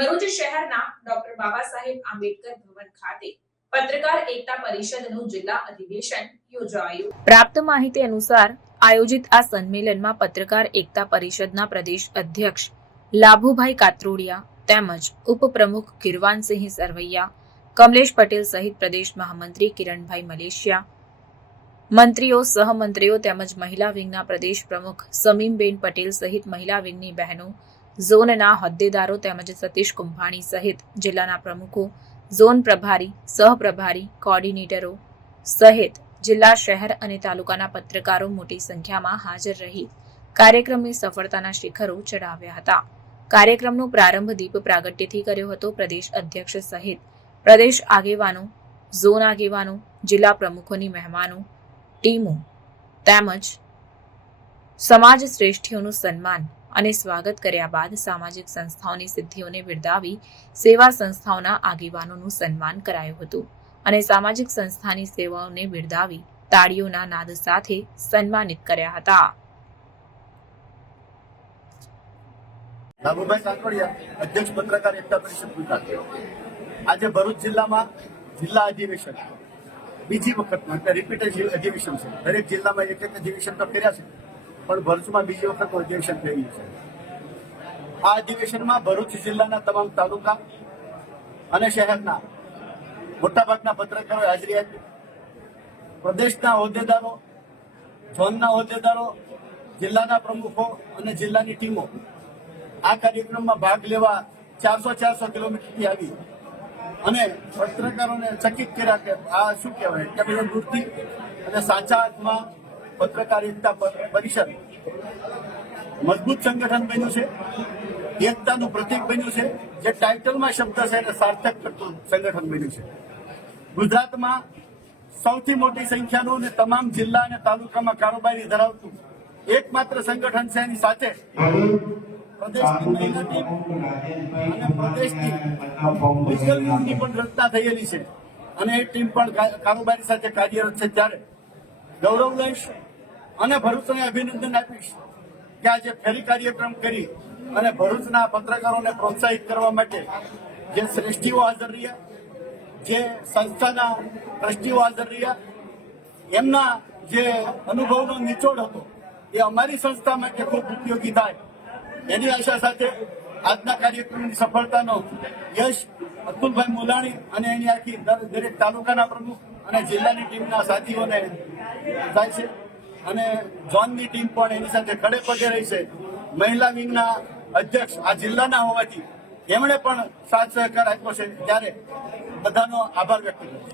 શહેરના ડોક્ટર બાબા સાહેબ આંબેડકર ભવન ખાતે પત્રકાર એકતા પરિષદનું જિલ્લા અધિવેશન યોજાયું. પ્રાપ્ત માહિતી અનુસાર આયોજિત આ સંમેલનમાં પત્રકાર એકતા પરિષદના પ્રદેશ અધ્યક્ષ લાભુભાઈ કાત્રોડિયા તેમજ ઉપપ્રમુખ કિરવાનસિંહ સરવૈયા, કમલેશ પટેલ સહિત પ્રદેશ મહામંત્રી કિરણભાઈ મલેશિયા, મંત્રીઓ, સહમંત્રીઓ તેમજ મહિલા વિંગના પ્રદેશ પ્રમુખ સમીમબેન પટેલ સહિત મહિલા વિંગની બહેનો ઝોનના હોદ્દેદારો તેમજ સતીશ કુંભાણી સહિત જિલ્લાના પ્રમુખો, ઝોન પ્રભારી સહપ્રભારી કોર્ડિનેટરો સહિત જિલ્લા, શહેર અને તાલુકાના પત્રકારો મોટી સંખ્યામાં હાજર રહી કાર્યક્રમની સફળતાના શિખરો ચડાવ્યા હતા. કાર્યક્રમનો પ્રારંભ દીપ પ્રાગટ્યથી કર્યો હતો. પ્રદેશ અધ્યક્ષ સહિત પ્રદેશ આગેવાનો, ઝોન આગેવાનો, જિલ્લા પ્રમુખોની મહેમાનો, ટીમો તેમજ સમાજ શ્રેષ્ઠીઓનું સન્માન અને સ્વાગત કર્યા બાદ સામાજિક સંસ્થાઓની સિદ્ધિઓને બિરદાવી સેવા સંસ્થાઓના આગેવાનોનું સન્માન કરાયું હતું અને સામાજિક સંસ્થાની સેવાઓને બિરદાવી તાળીઓના નાદ સાથે સન્માનિત કર્યા હતા. લાભુભાઈ કાકડિયા અધ્યક્ષ પત્રકાર એકતા પરિષદ ગુજરાત. આજે ભરૂચ જિલ્લામાં જિલ્લા અધિવેશન. બીજી વખત એટલે રિપીટેડ અધિવેશન છે. દરેક જિલ્લામાં એક એક અધિવેશન તો કર્યા છે. પણ ભરૂચમાં બીજી વખત અધિવેશન થઈ છે. આ અધિવેશનમાં ભરૂચ જિલ્લાના તમામ તાલુકા અને શહેરના મોટાભાગના પત્રકારોએ હાજરી આપી. પ્રદેશના હોદ્દેદારો, ઝોનના હોદ્દેદારો, જિલ્લાના પ્રમુખો અને જિલ્લાની ટીમો આ કાર્યક્રમમાં ભાગ લેવા ચારસો ચારસો કિલોમીટરથી આવી અને પત્રકારોને ચકિત કર્યા કે આ શું કહેવાય? કે દૂરથી અને સાચા અર્થમાં પત્રકારિતા પ- પરિષદ. મજબૂત સંગઠન બન્યું છે. એકતાનું પ્રતીક બન્યું છે. જે ટાઇટલમાં શબ્દ છે એને સાર્થક કરતું સંગઠન બન્યું છે. ગુજરાતમાં સૌથી મોટી સંખ્યાનું અને તમામ જિલ્લા અને તાલુકામાં કારોબારી ધરાવતું એકમાત્ર સંગઠન છે એની સાથે પણ રચના થયેલી છે. અને એ ટીમ પણ કારોબારી સાથે કાર્યરત છે ત્યારે. ગૌરવ લઈશ. અને ભરૂચને અભિનંદન આપીશ કે આજે ફેરી કાર્યક્રમ કરી અને ભરૂચના પત્રકારોને પ્રોત્સાહિત કરવા માટે જે શ્રેષ્ઠીઓ હાજર રહ્યા, જે સંસ્થાના ટ્રસ્ટીઓ હાજર રહ્યા, એમના જે અનુભવનો નિચોડ હતો, એ અમારી સંસ્થા માટે ખૂબ ઉપયોગી થાય. એની આશા સાથે આજના કાર્યક્રમની સફળતાનો યશ અતુલભાઈ મોલાણી અને એની આખી દર- દરેક તાલુકાના પ્રમુખ અને જિલ્લાની ટીમના સાથીઓને થાય છે. અને ઝોનની ટીમ પણ એની સાથે ખડે પગે રહી છે. મહિલા વિંગના અધ્યક્ષ આ જિલ્લાના હોવાથી એમણે પણ સાથ સહકાર આપ્યો છે. ત્યારે બધાનો આભાર વ્યક્ત કરું છું